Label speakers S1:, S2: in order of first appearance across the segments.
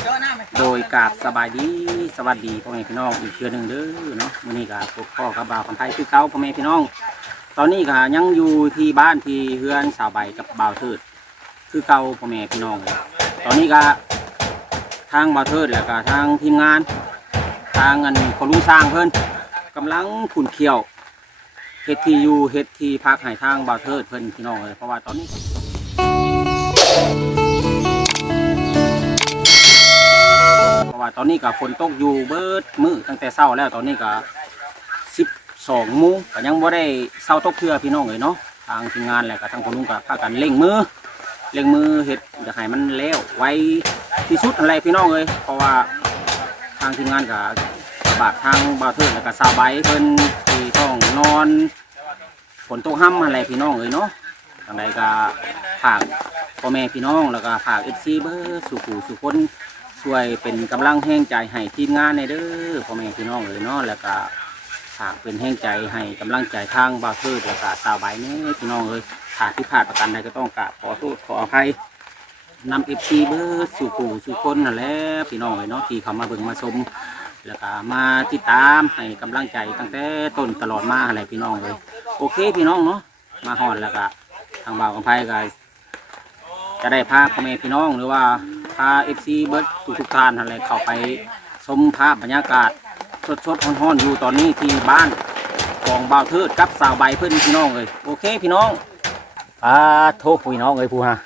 S1: โดยกราบสบายดีสวัสดีพ่อแม่พี่น้องอีกเทื่อหนึ่งเด้อเนาะมื้อนี้ก็พบพ่อกับบ่าวคำไผคือเก่าพ่อแม่พี่น้อง ตอนนี้ก็ยังอยู่ที่บ้านที่เฮือนสาวใบกับบ่าวเทิดคือเก่าพ่อแม่พี่น้องตอนนี้ก็ทางบ่าวเทิดแล้วก็ทางทีมงานทางเงินคนรู้สร้างเพิ่นกำลังขุ่นเขียวเฮ็ดที่อยู่เฮ็ดที่พักให้ทางบ่าวเทิดเพิ่นพี่น้องเลยเพราะว่าตอนนี้ก็ฝนตกอยู่เบิดมื้อตั้งแต่เช้าแล้วตอนนี้ก็12 โมงก็ยังบ่ได้เช้าตกเทื่อพี่น้องเลยเนาะทางทีมงานแล้วก็ทางคนลุงก็พากันเร่งมือเฮ็ดอยากให้มันแล้วไวที่สุดอะไรพี่น้องเลยเพราะว่าทางทีมงานก็บาดทางบ่าวเทิดแล้วก็สาวใบเพิ่นที่ต้องนอนฝนตกห้ำอะไรพี่น้องเลยเนาะทางใดก็ฝากพ่อแม่พี่น้องแล้วก็ฝาก FC เบิดสู่ผู้สู่คนช่วยเป็นกำลังแห่งใจให้ทีมงานในเด้อพ่อแม่พี่น้องเลยเนาะแล้วก็ฝากเป็นแห่งใจให้กำลังใจทางบ่าวเทิดแล้วก็สาวใบนี่พี่น้องเลยถ้าที่พลาดประการใดก็ต้องกราบขอโทษขออภัยนำ FC เบิดสู่ผู้สู่คนนั่นแหละพี่น้องเลยเนาะที่เขามาเบิ่งมาชมแล้วก็มาติดตามให้กำลังใจตั้งแต่ต้นตลอดมาอะไรพี่น้องเลยโอเคพี่น้องเนาะมาฮอดแล้วก็ทางบ่าวกับไพ่ก็จะได้พาพ่อแม่พี่น้องหรือว่าพา FC เบิร์ดทุกท่านอะไรเข้าไปชมภาพบรรยากาศสดๆฮ้อนๆอยู่ตอนนี้ที่บ้านของบ่าวเทิดกับสาวใบเพื่อนพี่น้องเลยโอเคพี่น้องโทษพี่น้องเลยผู้ฮะ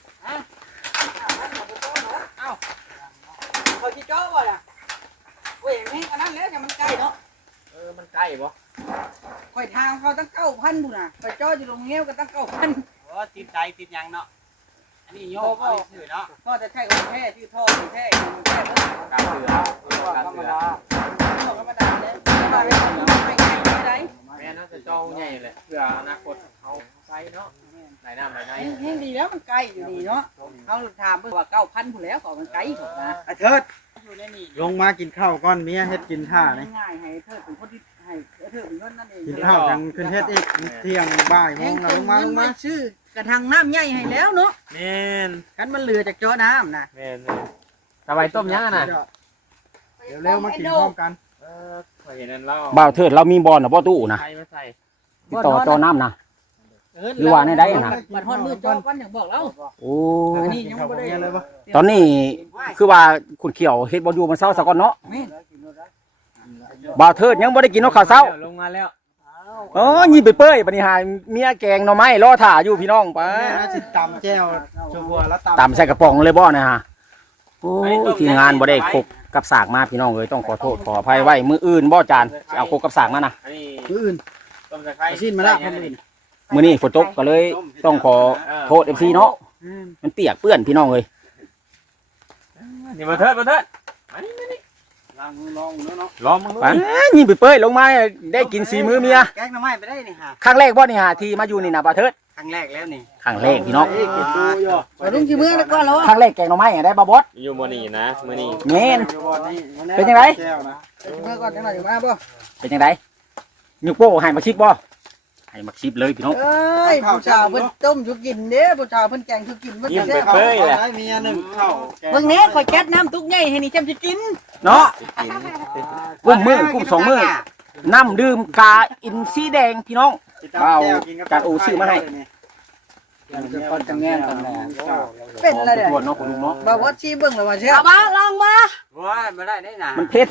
S2: เขาที่เจ้าบ่ล่ะเว้ยนี่อันนั้นแล้วจะมันใกล้เนาะ
S3: มันใกล้บ่
S2: ข่อยทางเขาตั้ง9,000บุ่นน่ะข่อยจ้ออยู่โรงเงี้ยวก็ตั้ง9,000
S3: โอ้ติดใจติดยังเนาะอันนี้โยกเอาชื่อเนาะ
S2: ก็จะใช้องค์แท้ชื่อท่อองค์แท้องค์แท้เด้อ
S3: การเสือการเสือ
S2: ธรรมดาเลยมาไว้ไม่ใหญ่ไม่ได้
S3: แม่น่าจะเจ้าใหญ่เลยเพื่ออนาคตเขาใช้เนาะไหนน้ำไหนไหน
S2: เฮ้ยดีแล้วมันไกลอยู่นี่เนาะเขาถามเพิ่นว่า9,000พุ่นแล้วก็มันไกลเขานะ
S4: เทิด
S2: อยู่ในนี่
S4: ลงมากินข้าวก้อนเมียเฮ็ดกินท่านี่
S2: ง่ายให้เธอเป็นคนที่ให้เธอเป็นคนนั่นเอง
S4: กินข้าวจังขึ้นเฮ็ดอีกเที่ยงบ่ายโมงแล้วลงมา
S2: ชื่อกระทังน้ำใหญ่ให้แล้วเนาะ
S3: แม่น
S2: กันมันเหลือจากจ้อน้ำนะ
S3: แม่นสบายต้มยังน่ะ
S4: เดี๋ยวเร็วมากินพร้อมกัน
S3: เคยเห็นนั่นเล่า
S1: บ่าวเทิดเรามีบอลนะบ่ตู้นะ
S3: ใครมาใส่
S1: ต่อจอน้ำนะหรือว่าในได้นะ
S2: บัดฮอดมือจ้อกันอย่างบอกเรา
S1: โอ้
S2: อันนี้ยังบ่ได้เลยบ่
S1: ตอนนี้คือว่าขุนเขียวเฮ็ดบอลอยู่มันเศร้าสะก่อนเนาะ
S2: แม่น
S1: บ่าวเทิดยังบ่ได้กินนกข้าวเศร้า
S3: ลงมาแล้ว
S1: อ๋อยิงไปเป้ยบัดนี้หาเมียแกงหน่อไม้รอถ่าอยู่พี่น้องไป
S4: แม่น่าสิตำแจ่วชมบัวแล้วตำ
S1: ตามใส่กระป๋องเลยบ่นะฮะโอ้ยทีมงานบ่ได้ครบกับสากมาพี่น้องเลยต้องขอโทษขออภัยไว้มืออื่นบ่จานเอาครบกับสากมานะ
S3: อันนี้
S4: มื้ออื่น
S3: ต้มตะไคร้
S4: สิ้นมาแล้วคนอื่น
S1: มื้อนี้ฝนตกก็เลยต้องขอโทษ FC เนาะมันเปียกเปื้อนพี่น้องเลย
S3: นี่มาเถิด
S4: ล้างมือลองเนาะ
S3: ลองมึงดู
S1: ไปยิงไปเป้ยลงมาได้กินสีมือเมีย
S2: แกงหน่อไม้ไปได้นี่ฮะ
S1: ครั้งแรกบ่นี่ฮะที่มาอยู่นี่นะบ่าวเทิด
S2: ครั้งแรกแล้วนี่
S1: ครั้งแรกพี่น้อง
S4: กินดูอยู่
S2: ไปลุงสิมื้อแล้วก่อนแล้ว
S1: ครั้งแรกแกงหน่อไม้ได้บ่บอส
S3: อยู่มื้อนี้นะมื้อนี้
S1: แม่น
S4: แจ่วนะ
S2: มื้อก่อนจังหน่อยมาบ่
S1: เป็นจังไดยุกโป้ให้มาชิบบ่ให้มาชิบเลยพี่น้อง
S2: เอ้ยผู้ชาวเพิ่นต้มสุกินเด้ผู้ชาวเพิ่นแกงสุกินเพิ่นจะแซ่บ
S4: เมียหนึ่งข้าว
S2: เบิ่งแน่ข่อยแก๊สน้ำตุกใหญ่ให้นี่จำสิกิน
S1: เนาะกุ้มมือกุ้ม2 มื้อน้ำดื่มกาอินซีแดงพี่น้องจัดโอซื้อมาให้
S4: คนจะแง่กันแหละ
S2: เป็นอะไรเด้
S1: ทวนเนาะคุณลุงเนาะ
S2: บ่ว่าชีเบิ่งแล้วว่าแซ่บ
S5: เอามาลองมา
S3: ว้าบ่ได้น่ะ
S1: มันเผ็ด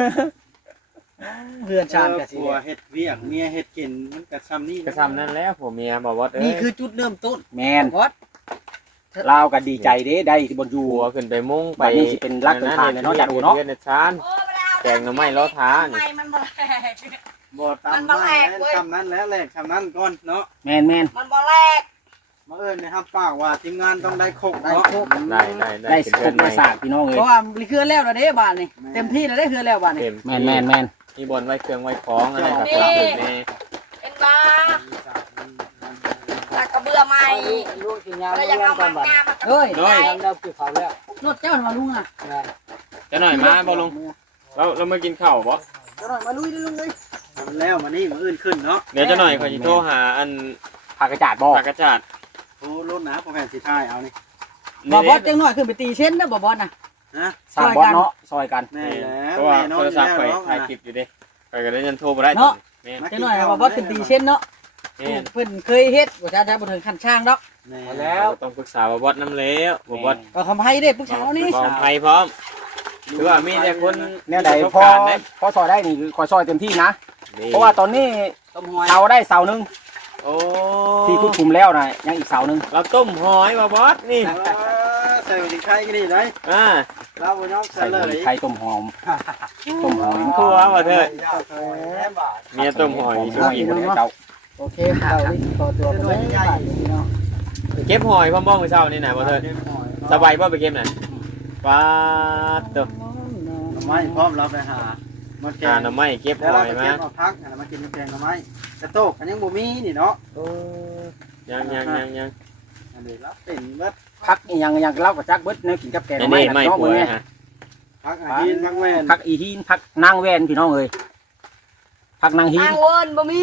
S2: เพื่อนชาญก็สิ
S4: ผัวเฮ็ดเวียกเมียเฮ็ดกินมันก็ซ้ำนี่
S3: ก็ซ้ำนั่นแล้วผมเมียบอกว่าเอ้ย
S2: นี่คือจุดเริ่มต้น
S1: แม่น
S2: วัด
S1: ลาวก็ดีใจเด้ได้ที่บนอยู่
S3: หัวขึ้นไปมุ่งไป
S1: บัดนี้สิเป็นรักเป็นทานเลยเนาะจัดโอเนาะ
S3: เรียนในชาน
S5: โอ้ไม่ได้
S3: แกงหน่อไม้ล้อท้า
S5: ทำไมมันบ่แหลก
S4: บ่ตำไม่ซ้ำนั้นแล้วแหลกซ้ำนั้นก่อนเนาะ
S1: แม่น
S5: มันบ่แหลก
S4: มาเอิ้นนะครับปากว่าทีมงานต้องได้โคก
S2: ได้
S4: เนาะ
S2: โคก
S3: ได้
S1: ได้
S3: เป็น
S1: คร
S3: เพื่อบ นให
S1: ได้
S3: ม่
S1: สากพี่น้องเลย
S2: เพราะว่ามีเครือแล้วเด้บ้านนี่เต็มที่แล้วได้เครือแล้วบ้านนี่
S3: เต็ม
S1: แม่น
S3: มีบนไว้เครื่องไว้ของอะไรกับเป็นถึงใน
S5: เป็นบ้าสักกระเบือใหม่เรายังเอามันงามมา
S2: เฮ้ย
S3: น้อย
S2: รถเจ้ามาลุงอ่ะ
S3: จะหน่อยมาบ่ลงเรามากินข้าวบ่
S2: เจ้าหน่อยมาลุยลุงเลย
S4: แล้วมานี่มาอื่นขึ้นเนาะ
S3: เดี๋ยวจะหน่อยขอจิโทรหาอัน
S1: ผักกระจาดบ่
S3: ปากกระจาด
S4: โอ้รถนะพอแผ่นสิท้ายเอานี่
S2: บ่บอสจังหน่อยขึ้นไปตีเส้นนะบ่บอสนะ
S4: นะ
S1: สร้างบอสเนาะซอยกัน
S4: แม่แล้ว
S3: เพราะว่า
S4: แม่นอ
S3: โท
S4: น
S3: รศัพท์
S4: แล้
S3: ไป
S4: ว
S3: ถ่ายคลิปอยู่เด้ไปก็ได้ยันโทรบ่ได้
S2: เนาะ
S3: แม่น
S2: จังหน่อยว่าบ่เป็นตีเช่นเนาะ
S3: แม่น
S2: เพิ่นเคยเฮ็ดบ่จ้าบ่ถึงขั้นช่างดอก
S4: แม่
S3: แล้วต้องปรึกษาบ่บอสนำแล้วบ่บอส
S2: ก็คำให้ได้ปรึกษาเอานี่
S3: บ่ไผพร้อมคือว่ามีแต่คน
S1: แนวใด
S3: ประสบ
S1: พอ
S3: การณ์เด้
S1: พอซอยได้นี่คือขอซอยเต็มที่นะ
S3: นี่
S1: เพราะว่าตอนนี้
S2: ต้มหอย
S1: เสาได้เสาหนึง
S3: โอ้
S1: ที่ควบคุมแล้วนะยังอีกเสาหนึง
S3: เราต้มหอยบ่บอสนี่
S4: ใส่สิไข่กันนี่ได้
S3: อ่า
S4: เราบ่ยอมใส่
S1: ใส่
S4: เล
S1: ห
S4: ย
S1: ไข่ต้มหอมต้มหอม
S3: ครัวว่าเถิด
S4: บาท
S3: เมียต้มหอย
S1: ช่วยคนเจ้า
S2: โอเคเรานี่ขอตัวไปเลยบาทนี้เนาะ
S3: เก็บหอยพร้อมบ่มื้อเช้านี่น่ะบ่เถิดสบายบ่ไปเก็บน่ะป๊าดตบ
S4: หน่อไม้พร้อมเราไปหามาแก
S3: หาง หน่อไม้เก็บห
S4: แล้วเรา
S3: อย
S4: ไป
S3: มา
S4: เก็บเอาพักแล้วมากินแกงหน่อไม้กระโตกกันยังบ่มีนี่เนาะ
S3: ยัง
S4: อันนี้รับเป็นเบิด
S1: พักอีหยังเล่ากับจักเบิดเนื้อกินกับแกง
S3: อัน
S1: ไม่
S3: นี้
S1: นะ
S3: ไม่
S1: พี่น้อง
S3: ป่วย
S1: เนี่ย
S3: ฮะ
S4: พักอาหินพักแม่น
S1: พักอีฮีนพักนางแวนพี่น้องเอ้ยพักนางฮีน
S5: ทางเวินบ่มี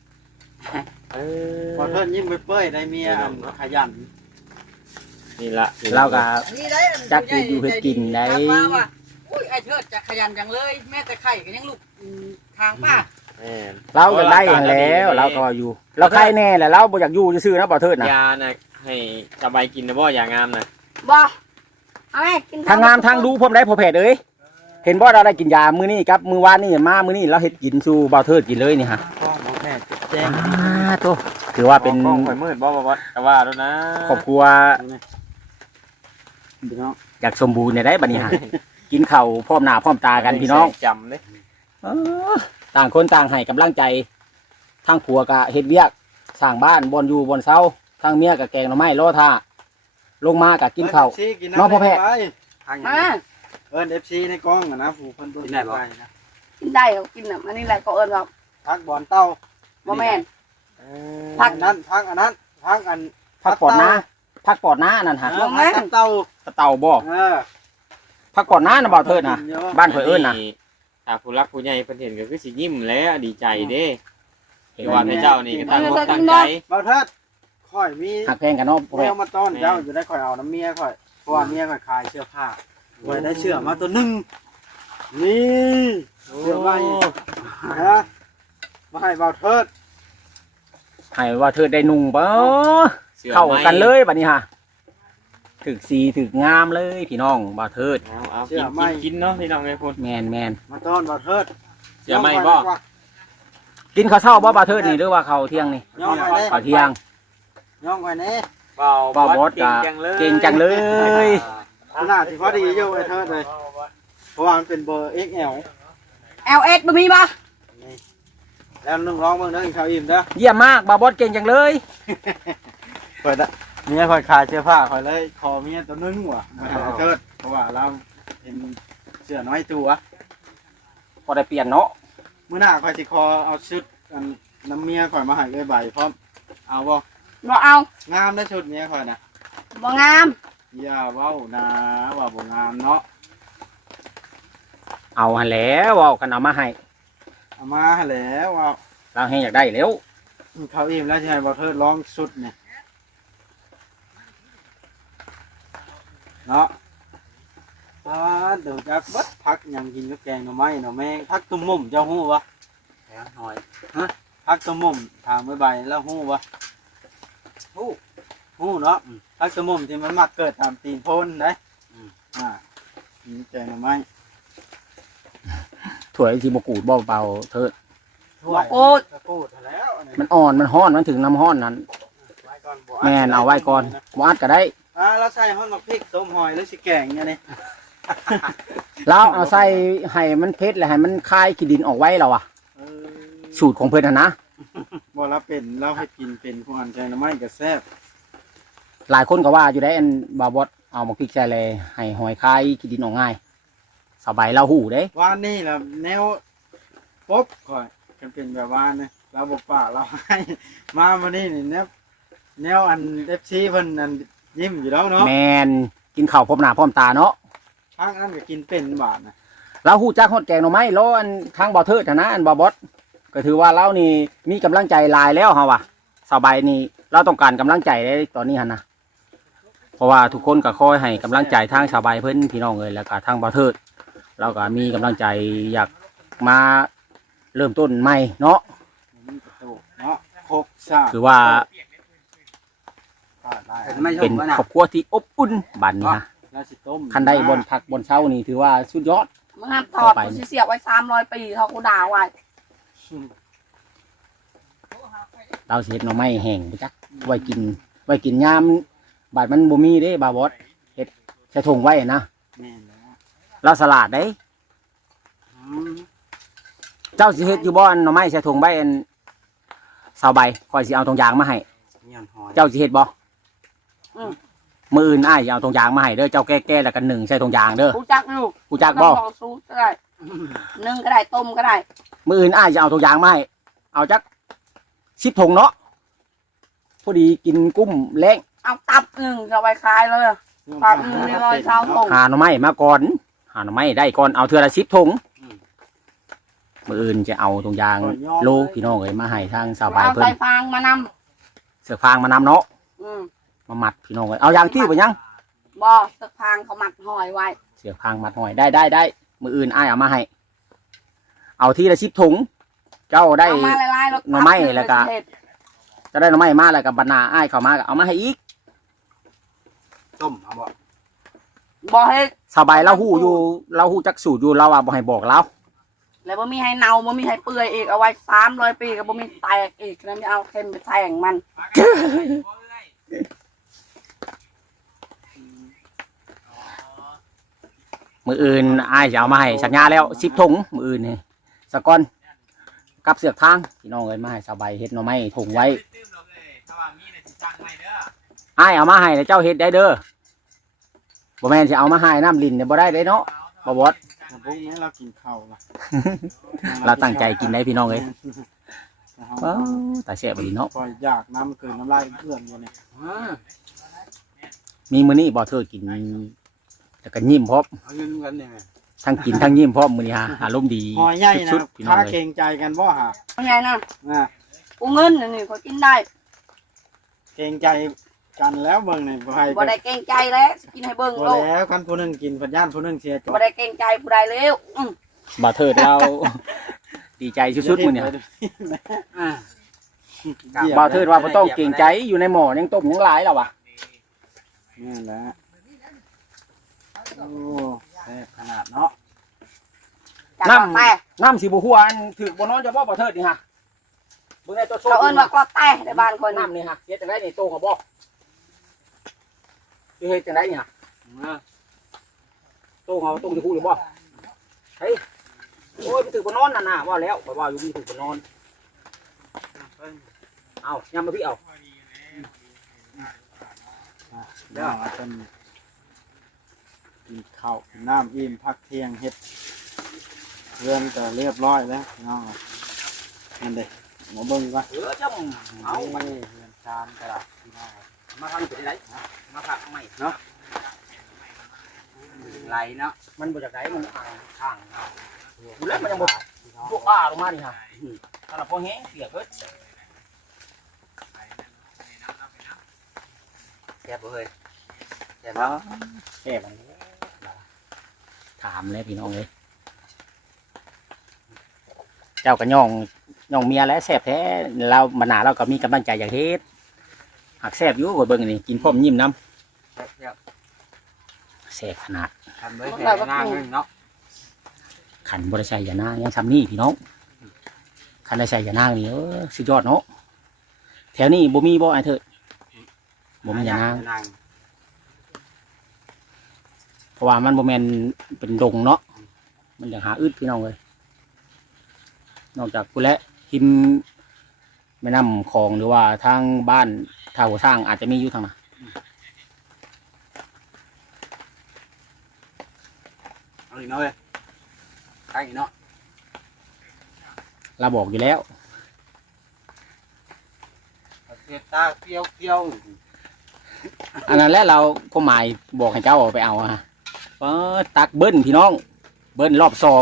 S4: พอเพิ่นยิ้มไปเปื่อยได้เมียขยัน
S3: นี่ละ
S1: เราก็
S2: นี่ได้
S1: จักอยู่เฮ็ดกินได้
S2: มาว่าอุ้ยไอ้เทิดจะขยันจังเลยแม้แต่ไข่ก็ยังลูกทางป้า
S3: แม่น
S1: เราก็ได้อย่างแล้วเราก็อยู่เราใครแน่แหละเราบ่อยากอยู่ซื่อๆนะบ่เทิดนะ
S3: ยาน่ะให้สบายกินนะบ่ยางามน่ะ
S5: บ่เอาแม่กิน
S1: ทางงามทางดูผมได้พอแผดเอ้ยเห็นบ่เราได้กินยามื้อนี้ครับมื้อวานนี่มามื้อนี้เราเฮ็ดกินสู่บ่เทิดกินเลยนี่ฮะ
S4: พ่อหมอแพทย์แจ้ง
S1: โตถือว่าเป็น
S3: กล้องข่อยมืดบ่ก็ว่าแล้วนะ
S1: ครอบครัว
S4: พี่น้อง
S1: อยากสมบูรณ์เนี่ยได้บัดนี้ฮะกินข้าวพร้อมหน้าพร้อมตากันพี่น้อง
S3: จำเด้
S1: เออต่างคนต่างให้กำลังใจทางผัวก็เฮ็ดเวียกสร้างบ้านบ่อนอยู่บ่อนเซาทางเมียก็แกงหน่อไม้รอท่าลงมาก็กินข้าว น้องพ่อแพทย์
S5: มา
S4: เอิ้น FC ในกล้องนะผู้เพิ่นกินได้บ่
S5: กินได้เอากินน่ะอันนี้แหละก็เอิ้นว่า
S4: พักบอลเต้า
S5: บ่แม่น
S4: พักนั้นพักอันนั้นพักอัน
S1: พักปอดหน้าพักปอดหน้านั่นฮะ
S4: พักเต้า
S1: เต่าบ่
S4: เออ
S1: พักปอดหน้านะบ่เทิดนะบ้านข่อยเอิ้นนะ
S3: ถ้าผู้รักผู้ใหญ่เพิ่นเห็นก็คือสิยิ้มแล้วดีใจเด้ที่ว่าให้เจ้านี่ก็ตั้งอกตั้งใจ
S4: บ่าวเทิดค่อยมี
S1: หักแพงกันเนาะพ่อ
S4: แม
S1: แม่
S4: วมาต้อนเจ้าอยู่ได้ค่อยเอาน้ำเมียค่อยเพราะว่าเมียค่อยขายเสื้อผ้าค่อยได้เสื้อมาตัวหนึงนี่เสื้อใหม่ฮะมาให้บ่าวเทิด
S1: ให้ว่าเทิดได้นุ่งบ่
S3: สื้อ
S1: เข้า
S3: ไหม
S1: กันเลยบัดนี้ฮะถึกสีถึกงามเลยพี่น้องบ่เทิด
S3: เอากินเนาะพี่น้องไอ้พุ่น
S1: แม่น
S4: มาต้อนบ่าวเทิด
S3: เสื้อไหมบ่
S1: กินข้าวเช้าบ่เทิดนี่หรือว่าข้าวเที่ยงนี่
S4: ย่องไปเด้
S1: ข้าวเที่ยง
S4: ย่องไปเด้
S3: เบา
S1: บ่บอสก็เก่งจังเลย
S4: ขนาดที่พอดีอยู่ไอ้เทิดเลยเพราะว่ามันเป็นเบอร์ XL
S5: LS บ่มีบ่
S4: แล้วนุ่งร้องเบิ่งเด้ออีกคราวอิ่มเด้อ
S1: เยี่ยมมากบ่บอสเก่งจังเลย
S4: เปิดอะเมียค่อยขายเสื้อผ้าค่อยเลยขอเมียตัวนึงว่ะมาให้ไอ้เทิดเพราะว่าเราเป็นเสื้อน้อยตัว
S1: บ่ได้เปลี่ยนเนาะ
S4: มื้อหน้าค่อยสิขอเอาชุดอันน้ำเมียค่อยมาให้เลยใบพร้อมเอาบ่
S5: บ่เอา
S4: งามได้อชุดเมียค่อยนะ
S5: บ่งาม
S4: อย่าเว้านะว่าบ่งามเนาะ
S1: เอาหั่นแหล้วเว้ากันเอามาให้
S4: เอามาให้แล้วว่า
S1: เราให้อยากได้แล้ว
S4: เขาอิ่มแล้วสิให้บ่เทิดร้องชุดเนี่ยเนาะเดี๋ยวจักเบัดพักหยังกินกับแกงหน่อไม้หน่อแมงพักตุ้มมุ่มเจ้าฮู้บ่
S1: แหงหน่อย
S4: พักตุ้มมุ่มถามใบๆแล้วฮู้บ่ฮู้เนาะพักตุ้มมุ่มที่มันมักเกิดตามตีนโพนได้กินแกงหน่อไม้
S1: ถ้วยสิบ่กูดบ่เบาเทิด
S4: ถ้วย
S5: โอ้ย
S4: กระปูดแล้วอันนี้
S1: มันอ่อนมันฮ้อนมันถึงน้ำฮ้อนนั้น
S4: ไว้ก่อนบ่
S1: แม่นเอาไว้ก่อนบ่อัดก็ได้
S4: แล้วใส่ฮ้อนมักพริกต้มหอยหรือสิแกงเนี่ยนี่
S1: แล้วเอาใส่ให้มันเผ็ดแล้วให้มันคายขี้ดินออกไว้แล้วอ่ะ
S4: เออ
S1: สูตรของเพิ่นน่ะนะ
S4: บ่ละเป็นเราให้กินเป็นผู้อันแกงหน่อไม้ก็แซ่บ
S1: หลายคนก็ว่าอยู่ได้อันบาบอสเอามาพริกใส่เลยให้หอยคายขี้ดินออกง่ายสบายเราหูเด้
S4: ว่านี่ล่ะแนวป๊บค่อยกันเป็นแบบว่าเนี่ยเราบอกปากเราให้มาวันนี้นี่แนวอัน FC เพิ่นอันยิ้มอยู่แล้วเนาะ
S1: แมนกินข้าวพร้อมหน้าพร้อมตาเนาะ
S4: ทางนั้นก็กินเป็นบาทนะ
S1: เราหูจักฮอดแกงหน่อไม้โลอันทางบ่อเทิดน่ะนะอันบาบอสก็ถือว่าเรานี่มีกำลังใจหลายแล้วเฮาว่ะสบายนี่เราต้องการกำลังใจได้ตอนนี้หั่นนะเพราะว่าทุกคนก็คอยให้กำลังใจทางสบายเพิ่นพี่น้องเลยแล้วก็ทางบ่าวเทิดเราก็มีกำลังใจอยากมาเริ่มต้นใหม่เนาะ
S4: มีประตูเนาะ6 3
S1: คือว่า
S4: ไม่
S1: เป็นครอบครัวที่อบอุ่นบัดนี้ฮะ
S4: แล้วสิต้ม
S1: คันได้บนพักบนเช้านี่ถือว่าสุดยอด
S5: มึงห้ามถอดกูสิเสียบไว้300 ปีเขากูด่าไว้
S1: เราสิเฮ็ดหน่อไม้แห้งไปจักไว้กินยามบาดมันบ่มีเด้บาบอสเฮ็ดใส่ถุงไว้นะ
S4: แม่นแล้ว
S1: เราสลัดได้
S4: อืม
S1: เจ้าสิเฮ็ดอยู่บ่อนหน่อไม้ใส่ถุงใบอันสาวใบคอยสิเอาตรงยางมาให้
S4: เงียนหอย
S1: เจ้าสิเฮ็ดบ่มื้ออื่นอ้ายสิเอาตรงยางมาให้เด้อเจ้าแก้ๆแล้วกันหนึ่งใส่ตรงยางเด้อ
S5: กูจักอยู่
S1: กูจักบ่
S5: สู้ก็ได้นึ่งก็ได้ต้มก็ได้
S1: มื้ออื่นอ้ายจะเอาตรงยางมาให้เอาจัก10ถุงเนาะพอดีกินกุ้มแรง
S5: เอาตับหนึ่งจะไปขายเลยตับหนึ่งใน100 20 ถุง
S1: หาหน่อไม้มาก่อนหาหน่อไม้ได้ก่อนเอาเทื่อละ10ถุงมื้ออื่นจะเอาตรงยางโลพี่น้องเอ้ยมาให้ทางสาวใบ
S5: เอา
S1: เพิ่น
S5: ใส่ฟางมานำ
S1: เสือฟางมานำเนาะมามัดพี่น้องเอ้ยเอายางที่บ่ยัง
S5: บ่สักฟางเขามัดหอยไว้
S1: เสือฟางมัดหอยได้มื้ออื่นอ้ายเอามาให้เอาที่ละ10ถุงเจ้าได้
S5: เอามาหลายๆแล้ว
S1: หน่อไม้แล้วก็ จะได้หน่อไม้มาแล้วกับบรรณาอ้ายเข้ามาก็เอามาให้อีก
S4: ต้มเอาบ่
S5: บ่ให้
S1: สบายเราหู้อยู่เราหู้จักสูตรอยู่เราว่าบ่ให้บอกเรา
S5: แล้วบ่มีให้เน่าบ่มีให้เปื่อยอีกเอาไว้300 ปีก็บ่มีแตกอีกแล้วจะเอาเค็มไปแทงมัน
S1: มื้ออื่นอ้ายจะเอามาให้สัญญาแล้ว10ถุงมื้ออื่นนี่สะก้อนกับเสือกทางพี่น้องเอ้ยมาให้สบายเฮ็ดหน่อไม้ถุงไว้อ้ายเอามาให้แล้วเจ้าเฮ็ดได้เด้อบ่แม่นสิเอามาให้น้ำลิ้นเนี่ยบ่ได้เด้เนาะบ่บอส
S4: แต่พวกนี้เรากินข้าวล่ะ
S1: เราตั้งใจกินได้พี่น้องเอ้ย
S4: เอา
S1: ว้าวตาแซ่บบ่ดีเนาะ
S4: คอยอยากน้ำเกินน้ำลายเพื่อนอยู่เนี่ย
S1: มีมื้อนี้บ่เธอกินแล้วก็ยิ้มพร้อม
S4: เอาเงินกันเนี่ย
S1: ทั้งกินทั้งยิ้มพร้อมมื้อนี้ฮะอารมณ์ดี
S4: หอยใหญ่นะ
S1: สุดๆพี่น้อ
S4: ค้าง
S1: เอ้
S4: เกร
S1: ย
S4: งใจกันบ่ฮะ
S5: เป็นไงนะ
S4: น่ะ
S5: กูเงินนี่ก็กินได้
S4: เกรงใจกันแล้วเบิ่งนี่บ่ให้
S5: บ่ได้เกรงใจแล้วสิกินให้เบิ่ง
S4: บ่
S5: โลก
S4: แล้วคันผู้หนึงกินพันย่านผู้หนึงเสียจบ
S5: บ่ได้เกรงใจผู้ใดแล้ว
S1: บ่เถิดเรา ดีใจสุดๆมื้อนี้ บ่าวเทิดว่าบ่ต้องเกรงใจอยู่ในหม้อยังต้มยังหลายแล้ววะ
S4: นี่นแหละโอ้แซ่บขนาดเนาะ
S5: จักรแต่
S1: น้ำสิบ่ฮู้อันถึกบ่นอนจะบ่บ่าวเทิดนี่ฮะเบิ่งในตัวโซ่
S5: เขาเอิ้นว่ากรอแต่ในบ้านคน
S1: น้ำนี่ฮะเฮ็ดจังได๋นี่โตเขาบ่สิเฮ็ดจังได๋นี่ฮะโตเขาต้องจะฮู้หรือบ่เฮ้ยโอ้ยมันถึกบ่นอนนั่นน่ะว่าแล้วบ่ว่าอยู่มันถึกบ่นอนเอายำมาพี่เอา
S4: เดี๋ยวเราจะกินข้าวกินน้ำอิ่มพักเที่ยงเฮ็ดเรื่องก็เรียบร้อยแล้วเนาะนั่นเด้มาเบิ่งก่อน
S1: จ้ำเอาไป
S4: นี่เรือนชานกระดาษพี่น้อง
S1: มาทำเป็นไรมาผักใหม่
S4: ไหลเนาะ
S1: มันบ่จากไหนมันข้างดูแล้วมันยังบ่พวกอ้าลงมานี่ฮะถ้าเราพอแห้งเปียกเบิด
S4: แซ่บบ่เฮ้ยแซ่บ
S1: แค่มันถามเลยพี่น้องเลยเจ้าก็ย่องเมียแล้วแซ่บแท้เราบรรณาเราก็มีกำลังใจอยากเฮ็ดหักแซ่บอยู่กดเบิ่งนี่กินพร้อมยิ้มน้ำแซ่บขนาด
S4: ทำด้วยแซ่บหน้าเงินเนาะ
S1: ขันบริชัยยานางยังทำนี่พี่น้องขันบริชัยยานางนี่สุดยอดเนาะแถวนี้บ่มีบ่ไอ้เถิดบ่มียานางเพราะว่ามันบ่แม่นเป็นดงเนาะมันอยากหาอึดพี่น้องเลยนอกจากกูและหิมแม่น้ำคลองหรือว่าทางบ้านท่าหัวสร้างอาจจะมีอยู่ทางน่ะ
S4: เอาอีกเนาะเว้ยใกล้เนาะ
S1: เราบอกอยู่แล้ว
S4: เสียตาเปรี้ยว
S1: อันนั้นแหละเราก็หมายบอกให้เจ้าเอาไปเอาฮะตักเบิ้ลพี่น้องเบิ้ลรอบ2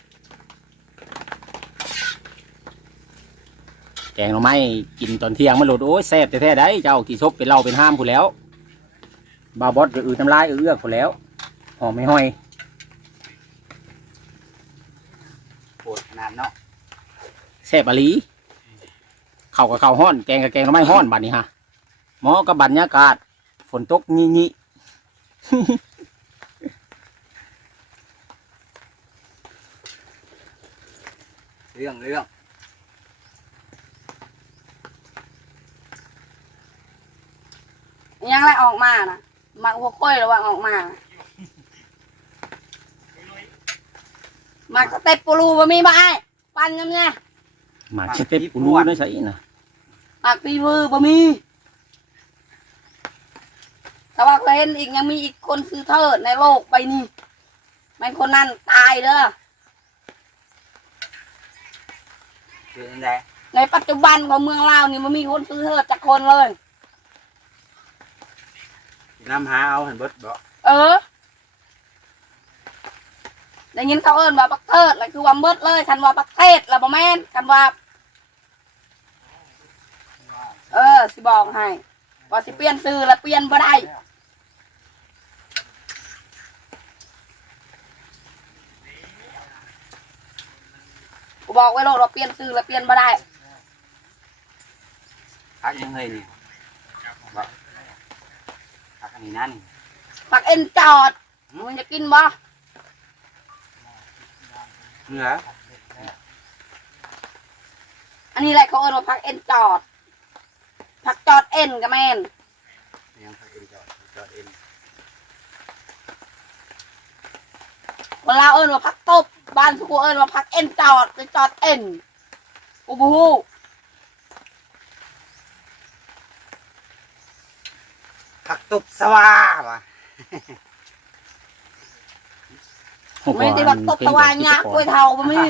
S1: แกงหน่อไม้กินตอนเที่ยงมันโหลดโอ้ยแซ่บแท้ๆได้เจ้ากี่ซบเป็นเหล้าเป็นห้ามผู้นแล้วบาบอสจะน้ำลายเอื้อกคนแล้วหอมไม่ห้อย
S2: ปวดขนาดเนาะ
S1: แซ่บอะลีข้าวกับข้าวห้อนแกงกับแกงทำไมห้อนบัดนี้ฮะหมอกับบรรยากาศฝนตกงี้
S2: เรื่อง
S5: ยังไรออกมานะมาหัวค่อยระวังออกมามาสเต็ปปูรูบ่มีบ่ไอ้ปันยังไง
S1: หมากสเต็ปกูรู้ได้ใช่นะ
S5: ปากปีมือบ่มีแต่ว่าเคยเห็นอีกยังมีอีกคนซื้อเทิดในโลกใบนี้ไม่คนนั้นตายเด้อ
S2: คือจังได
S5: ในปัจจุบันของเมืองลาวนี่มันมีคนซื้อเทิดจากคนเลย
S2: น้ำหาเอาเห็นเบิดบ่
S5: เออได้ยินเขาเอิ้นว่าปักเทิดแล้วคือว่าเบิดเลยคันว่าปักเทศแล้วบ่แม่นคันว่าสิบอกให้ว่าสิเปลี่ยนซื้อแล้วเปลี่ยนบ่ได้กูบอกไว้โลดว่าเปลี่ยนซื้อแล้วเปลี่ยนบ่ได้
S2: พักยังเฮยนี่บ่พักอันนี้นั่น
S5: ปักเอ็นจอดมึงจะกินบ่
S2: เหนือ
S5: อันนี้แหละเขาเอิ้นว่าพักเอ็นจอดพักจอดเอ็นก็แม่น
S2: ยังพักเอ็นจอดเอ็น
S5: เวลาเอิ้นว่าพักตบบ้านสุกูเอิ้นว่าพักเอ็นจอดหรือจอดเอ็นกูบ่ฮู้
S2: พักตุบสว่าว่ะ
S5: ไม่ได้พักตบตะวันยากกล้วยเทาบ่มี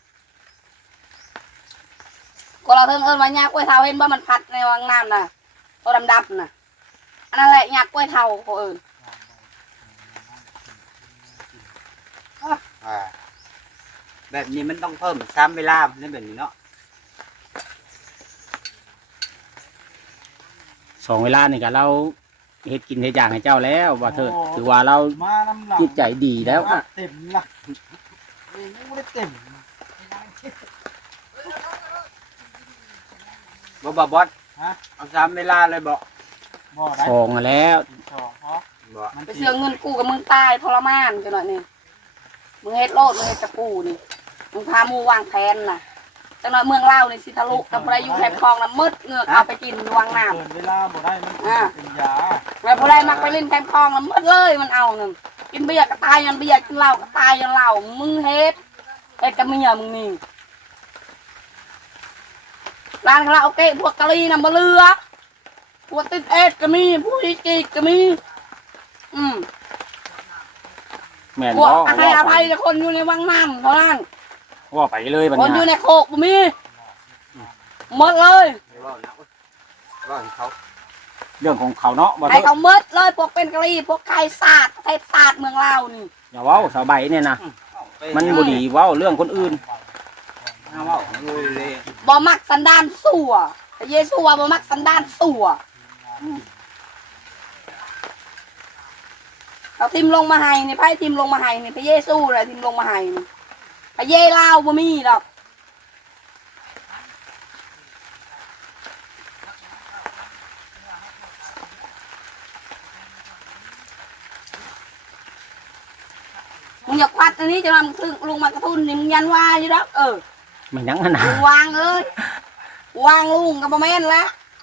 S5: ก็เราเทิงเอิ้นว่ายากกล้วยเทาเห็นบ่มันพัดในวังน้ำน่ะตัวดำๆน่ะอันนั้นแหละยากกล้วยเทาเขาเอิ้น
S2: แบบนี้มันต้องเพิ่มซ้ำเวลาในแบบนี้เนาะ
S1: สองเวลานี่ก็เราเฮ็ดกินเฮ็ดอย่างให้เจ้าแล้วว่าเถิดถือว่าเรา
S4: มาน้ำหลัง
S1: จิตใจดีแล้ว
S4: เต็มละยังไม่ได้เต็ม
S2: บ่บอส
S4: ฮะ
S2: เอาซ้ำเวลาเลยบ่
S4: บ่ได้
S1: สองแล้ว
S4: สองเพราะ
S2: บ่
S4: มัน
S5: ไปเชื่อเงินกูกับมึงตายทรมานจังหน่อยนี่มึงเฮ็ดโลดมึงเฮ็ดกับกูนี่มึงพามูวางแผนน่ะจังหน่อยเมืองเล่าวนี่สิทะลุกับไรอยู่แคมคลองน่ะมืดเงือกเอาไปกินวางน้ำ
S4: เกินเวลาบ่ได้มันเป็นยา
S5: แล้วพอได้มักไปเล่นแคมคลองแล้วมืดเลยมันเอาหนึ่งกินเบียร์ก็ตายยันเบียร์กินเหล้าก็ตายยันเหล้ามึงเฮ็ดกับเมียมึงนี่ร้านคาราโอเกะพวกกะลีน่ะมาเลือพวกติดเอสก็มีพวกอีกีก็มี
S1: แม่น
S5: พวก
S1: บ่
S5: ให้อภัยแต่คนอยู่ในวังน้ำเท่านั้น
S1: ว่าไปเลยบัด
S5: คน
S1: นี้
S5: อยู่ใน
S1: ฮะ
S5: โคกบ่มีหมดเลย
S2: ว่านะว่าให้เขา
S1: เรื่องของเขาเนาะว่า
S5: ให้
S1: เถิด
S5: เขาหมดเลยพวกเป็นกะลีพวกไข่ศาสตร์ประเทศศาสตร์เมืองลาวนี่
S1: อย่าเว้าสาวใบเนี่ยนะมันบ่ดีเว้าเรื่องคนอื่น
S2: เอาว่าเลยเลย
S5: บ่มักสันดานสั่วพระเยซูว่าบ่มักสันดานสั่วเอาทิมลงมาให้นี่ไพ่ทิมลงมาให้นี่พระเยซูแหละทิมลงมาให้นี่พระเยลาวบ่มีดอกมึงอยากควัดอันนี้จะมามึงลุงมากระทุนนี่มึงยันว่าอยู่ดอก
S1: มันยังขนาด
S5: มึงวางเอ้ยวางลุงกับบ่แม่นละ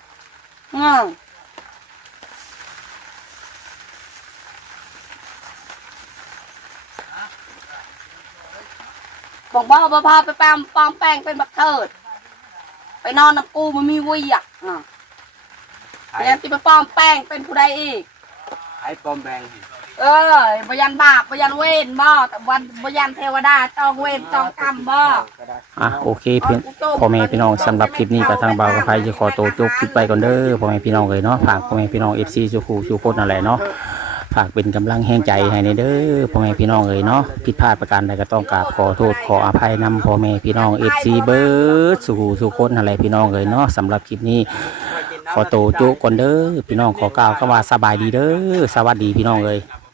S5: บอกบ่พาไปปลอมแป้งเป็นบักเถิดไปนอนน้ำกูมันมีวุ้ยอ่ะแล้วที่ไปปลอมแป้งเป็นผู้ใดอีก
S2: ให้ปลอมแบง
S5: บยันบาปบยันเวรบ่แต่วันบยันเทวดาต้องเวรต้องกรรมบ่
S1: โอเคเพียงพ่อแม่พี่น้องสำหรับคลิปนี้กับทางบ่าวกับไผจะขอตัวจบคลิปไปก่อนเด้อพ่อแม่พี่น้องเลยเนาะฝากพ่อแม่พี่น้อง FC สุขุสุขคนนั่นแหละเนาะฝากเป็นกำลังแห่งใจให้ในเด้อพ่อแม่พี่น้องเลยเนาะผิดพลาดประการใดก็ต้องกราบขอโทษขออภัยนำพ่อแม่พี่น้อง FC เบิร์ดสุขุสุขคนนั่นแหละพี่น้องเลยเนาะสำหรับคลิปนี้ขอโตวโจก่อนเด้อพี่น้องขอกล่าวคำว่าสบายดีเด้อสวัสดีพี่น้องเอ้ย